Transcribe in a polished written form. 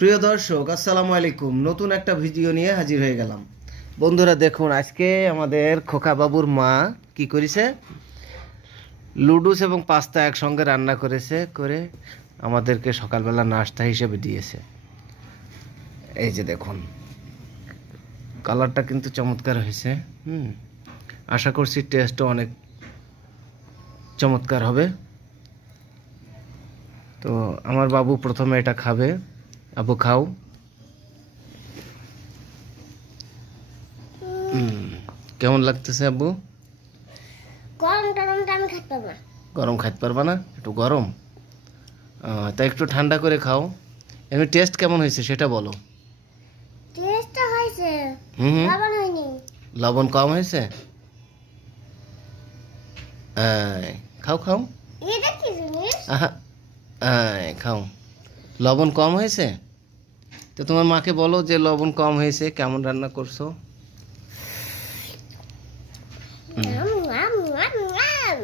প্রিয় দর্শক, আসসালামু আলাইকুম। নতুন একটা ভিডিও নিয়ে হাজির হয়ে গেলাম। বন্ধুরা দেখুন, আজকে আমাদের খোকা বাবুর মা কি করেছে, লুডুস এবং পাস্তা একসঙ্গে রান্না করে আমাদেরকে সকালবেলা নাস্তা হিসেবে দিয়েছে। এই যে দেখুন, কালারটা কিন্তু চমৎকার হয়েছে। আশা করছি টেস্টও অনেক চমৎকার হবে। তো আমার বাবু প্রথমে এটা খাবে। আবু খাও। কেমন লাগতেছে আব্বু? গরম টরমটা আমি খেতে পারবো না। গরম খাইতে পারবা না? একটু গরম, তাই একটু ঠান্ডা করে খাও। এমনি টেস্ট কেমন হয়েছে সেটা বলো। টেস্টটা হয়েছে, হুম লবণ হয়নি। লবণ কম হয়েছে? খাও খাও। এটা কি জিনিস? আহা, খাও। লবণ কম হয়েছে? তো তোমার মাকে বলো যে লবণ কম হয়েছে, কেমন রান্না করছো। নাম নাম নাম নাম